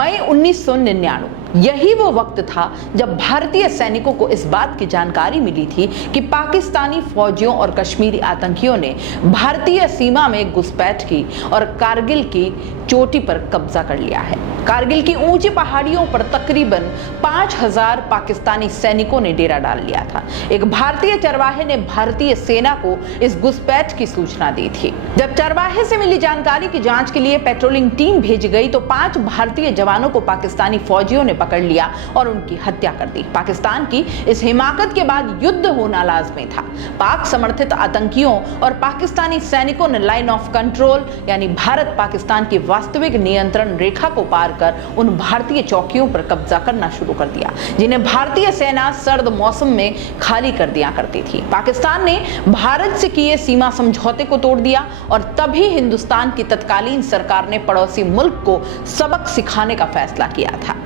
मई 1999 यही वो वक्त था जब भारतीय सैनिकों को इस बात की जानकारी मिली थी कि पाकिस्तानी फौजियों और कश्मीरी आतंकियों ने भारतीय सीमा में घुसपैठ की और कारगिल की चोटी पर कब्जा कर लिया है। कारगिल की ऊंची पहाड़ियों पर तकरीबन 5000 पाकिस्तानी सैनिकों ने डेरा डाल लिया था। एक भारतीय चरवाहे ने भारतीय सेना को इस घुसपैठ की सूचना दी थी। जब चरवाहे से मिली जानकारी की जांच के लिए पेट्रोलिंग टीम भेजी गई तो 5 भारतीय जवानों को पाकिस्तानी फौजियों ने पकड़ लिया और उनकी हत्या कर दी। पाकिस्तान की इस हिमाकत के बाद युद्ध होना लाजमी था। पाक समर्थित आतंकियों और पाकिस्तानी सैनिकों ने लाइन ऑफ कंट्रोल यानी भारत पाकिस्तान की वास्तविक नियंत्रण रेखा को पार कर उन भारतीय चौकियों पर कब्जा करना शुरू कर दिया जिन्हें भारतीय सेना सर्द मौसम में खाली कर दिया करती थी। पाकिस्तान ने भारत से किए सीमा समझौते को तोड़ दिया और तभी हिंदुस्तान की तत्कालीन सरकार ने पड़ोसी मुल्क को सबक सिखाने का फैसला किया था।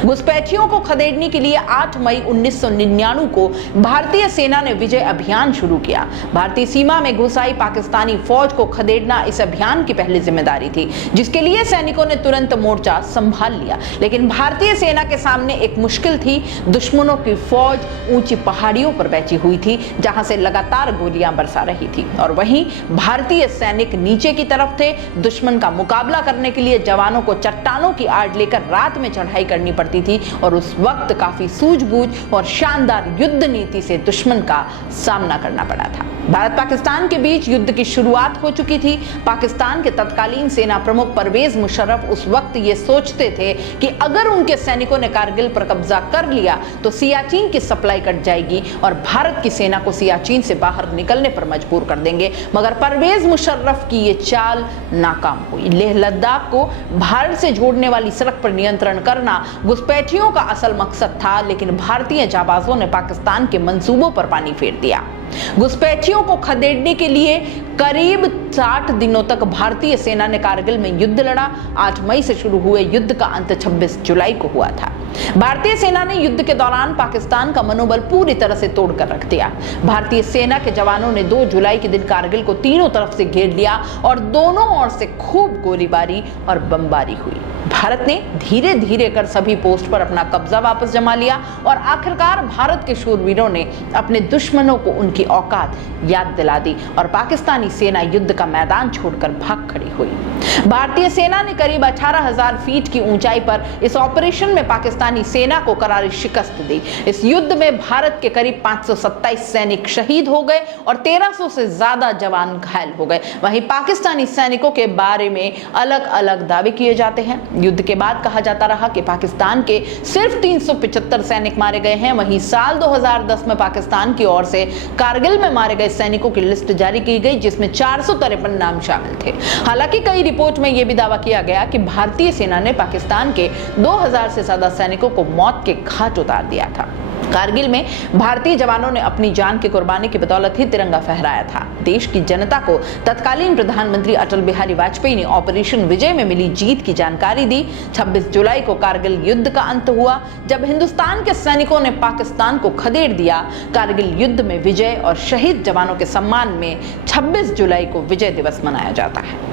घुसपैठियों को खदेड़ने के लिए 8 मई 1999 को भारतीय सेना ने विजय अभियान शुरू किया। भारतीय सीमा में घुस आई पाकिस्तानी फौज को खदेड़ना इस अभियान की पहली जिम्मेदारी थी, जिसके लिए सैनिकों ने तुरंत मोर्चा संभाल लिया। लेकिन भारतीय सेना के सामने एक मुश्किल थी। दुश्मनों की फौज ऊंची पहाड़ियों पर बैठी हुई थी जहां से लगातार गोलियां बरसा रही थी और वहीं भारतीय सैनिक नीचे की तरफ थे। दुश्मन का मुकाबला करने के लिए जवानों को चट्टानों की आड़ लेकर रात में चढ़ाई करनी पड़ती थी और उस वक्त काफी सूझबूझ और शानदार युद्ध नीति से दुश्मन का सामना करना पड़ा था। भारत पाकिस्तान के बीच युद्ध की शुरुआत हो चुकी थी। पाकिस्तान के तत्कालीन सेना प्रमुख परवेज मुशर्रफ उस वक्त ये सोचते थे कि अगर उनके सैनिकों ने कारगिल पर कब्जा कर लिया तो सियाचिन की सप्लाई कट जाएगी और भारत की सेना को सियाचिन से बाहर निकलने पर मजबूर कर देंगे। मगर परवेज मुशर्रफ की ये चाल नाकाम हुई। लेह लद्दाख को भारत से जोड़ने वाली सड़क पर नियंत्रण करना घुसपैठियों का असल मकसद था, लेकिन भारतीय जाबाजों ने पाकिस्तान के मंसूबों पर पानी फेर दिया। घुसपैठियों को खदेड़ने के लिए करीब 60 दिनों तक भारतीय सेना ने कारगिल में युद्ध लड़ा। 8 मई से शुरू हुए युद्ध का अंत 26 जुलाई को हुआ था। भारतीय सेना ने युद्ध के दौरान पाकिस्तान का मनोबल पूरी तरह से तोड़कर रख दिया। भारतीय सेना के जवानों ने 2 जुलाई के दिन कारगिल को तीनों तरफ से घेर लिया और दोनों ओर से खूब गोलीबारी और बमबारी हुई। भारत ने धीरे धीरे कर सभी पोस्ट पर अपना कब्जा वापस जमा लिया और आखिरकार भारत के शूरवीरों ने अपने दुश्मनों को उनकी औकात याद दिला दी और पाकिस्तानी सेना युद्ध का मैदान छोड़कर भाग खड़ी हुई। भारतीय सेना ने करीब 18,000 फीट की ऊंचाई पर इस ऑपरेशन में पाकिस्तानी सेना को करारी शिकस्त दी। इस युद्ध में भारत के करीब 527 सैनिक शहीद हो गए और 1300 से ज्यादा जवान घायल हो गए। वहीं पाकिस्तानी सैनिकों के बारे में अलग अलग दावे किए जाते हैं। युद्ध के बाद कहा जाता रहा कि पाकिस्तान के सिर्फ 375 सैनिक मारे गए हैं। वहीं साल 2010 में पाकिस्तान की ओर से कारगिल में मारे गए सैनिकों की लिस्ट जारी की गई, जिसमें 453 नाम शामिल थे। हालांकि कई रिपोर्ट में यह भी दावा किया गया कि भारतीय सेना ने पाकिस्तान के 2000 से ज्यादा सैनिकों को मौत के घाट उतार दिया था। कारगिल में भारतीय जवानों ने अपनी जान की कुर्बानी की बदौलत ही तिरंगा फहराया था। देश की जनता को तत्कालीन प्रधानमंत्री अटल बिहारी वाजपेयी ने ऑपरेशन विजय में मिली जीत की जानकारी दी। 26 जुलाई को कारगिल युद्ध का अंत हुआ जब हिंदुस्तान के सैनिकों ने पाकिस्तान को खदेड़ दिया। कारगिल युद्ध में विजय और शहीद जवानों के सम्मान में 26 जुलाई को विजय दिवस मनाया जाता है।